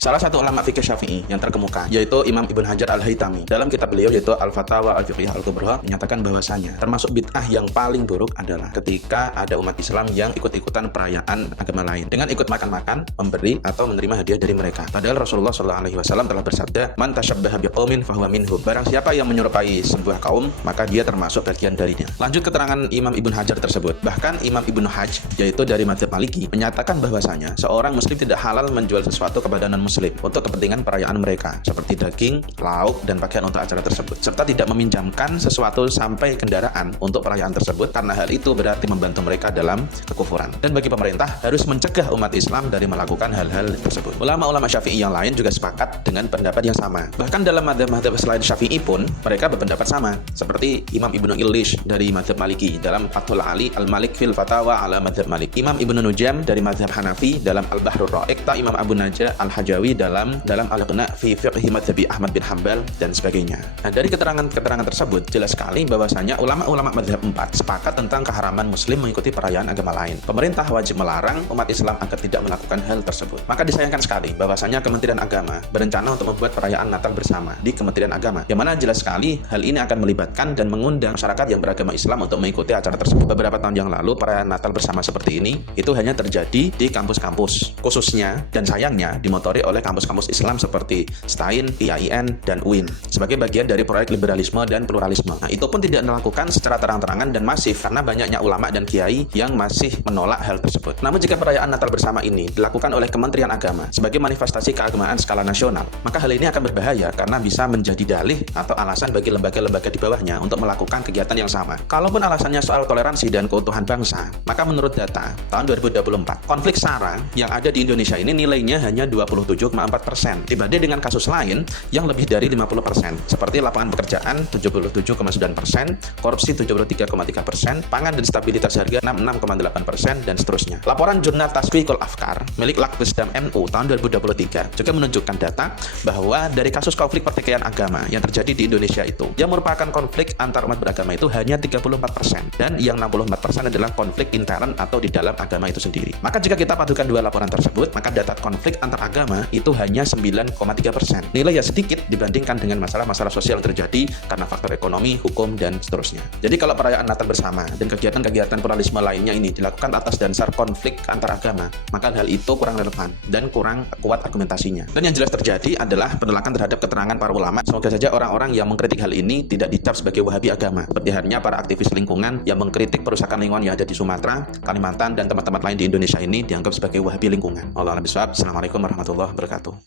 Salah satu ulama fikih Syafi'i yang terkemuka yaitu Imam Ibnu Hajar Al-Haytami dalam kitab beliau yaitu Al-Fatawa Al-Fiqhiyah Al-Kubra menyatakan bahwasanya termasuk bid'ah yang paling buruk adalah ketika ada umat Islam yang ikut-ikutan perayaan agama lain dengan ikut makan-makan, memberi atau menerima hadiah dari mereka. Padahal Rasulullah SAW telah bersabda, "Man tasyabbaha biqaumin fahuwa minhum." Barang siapa yang menyerupai sebuah kaum, maka dia termasuk bagian darinya. Lanjut keterangan Imam Ibnu Hajar tersebut. Bahkan Imam Ibnu Hajj yaitu dari mazhab Maliki menyatakan bahwasanya seorang muslim tidak halal menjual sesuatu kepada non-muslim untuk kepentingan perayaan mereka seperti daging, lauk, dan pakaian untuk acara tersebut, serta tidak meminjamkan sesuatu sampai kendaraan untuk perayaan tersebut karena hal itu berarti membantu mereka dalam kekufuran. Dan bagi pemerintah harus mencegah umat Islam dari melakukan hal-hal tersebut. Ulama-ulama Syafi'i yang lain juga sepakat dengan pendapat yang sama. Bahkan dalam mazhab-mazhab selain Syafi'i pun mereka berpendapat sama, seperti Imam Ibnu Ilish dari mazhab Maliki dalam Fathul Ali Al-Malik fil Fatawa ala mazhab Malik, Imam Ibnu Nujam dari mazhab Hanafi dalam Al-Bahrul Ra'iq, Imam Abu Najah Al-Hajawi dalam Al-Iqna fi Fiqhi Madhabi Ahmad bin Hanbal, dan sebagainya. Nah, dari keterangan-keterangan tersebut jelas sekali bahwasanya ulama-ulama mazhab 4 sepakat tentang keharaman muslim mengikuti perayaan agama lain. Pemerintah wajib melarang umat Islam agar tidak melakukan hal tersebut. Maka disayangkan sekali bahwasanya Kementerian Agama berencana untuk membuat perayaan Natal bersama di Kementerian Agama, yang mana jelas sekali hal ini akan melibatkan dan mengundang masyarakat yang beragama Islam untuk mengikuti acara tersebut. Beberapa tahun yang lalu perayaan Natal bersama seperti ini itu hanya terjadi di kampus-kampus khususnya, dan sayangnya dimotori oleh kampus-kampus Islam seperti STAIN, IAIN, dan UIN sebagai bagian dari proyek liberalisme dan pluralisme. Nah, itu pun tidak dilakukan secara terang-terangan dan masif karena banyaknya ulama dan kiai yang masih menolak hal tersebut. Namun jika perayaan Natal bersama ini dilakukan oleh Kementerian Agama sebagai manifestasi keagamaan skala nasional, maka hal ini akan berbahaya karena bisa menjadi dalih atau alasan bagi lembaga-lembaga di bawahnya untuk melakukan kegiatan yang sama. Kalaupun alasannya soal toleransi dan keutuhan bangsa, maka menurut data tahun 2024, konflik SARA yang ada di Indonesia ini nilainya hanya 27,4% dibanding dengan kasus lain yang lebih dari 50%, seperti lapangan pekerjaan 77,9%, korupsi 73,3%, pangan dan stabilitas harga 66,8%, dan seterusnya. Laporan Jurnal Tasfiqul Afkar milik Lakbisdam NU tahun 2023 juga menunjukkan data bahwa dari kasus konflik pertikaian agama yang terjadi di Indonesia itu, yang merupakan konflik antar umat beragama itu hanya 34%, dan yang 64% adalah konflik intern atau di dalam agama itu sendiri. Maka jika kita padukan dua laporan tersebut, maka data konflik antar agama itu hanya 9,3%. Nilai yang sedikit dibandingkan dengan masalah-masalah sosial yang terjadi karena faktor ekonomi, hukum, dan seterusnya. Jadi kalau perayaan Natal bersama dan kegiatan-kegiatan pluralisme lainnya ini dilakukan atas dasar konflik antar agama, maka hal itu kurang relevan dan kurang kuat argumentasinya. Dan yang jelas terjadi adalah penolakan terhadap keterangan para ulama. Semoga saja orang-orang yang mengkritik hal ini tidak dicap sebagai wahabi agama, seperti halnya para aktivis lingkungan yang mengkritik perusakan lingkungan yang ada di Sumatera, Kalimantan, dan tempat-tempat lain di Indonesia ini dianggap sebagai wahabi lingkungan. Wallahu a'lam bishawab. Assalamualaikum warahmatullahi wabarakatuh.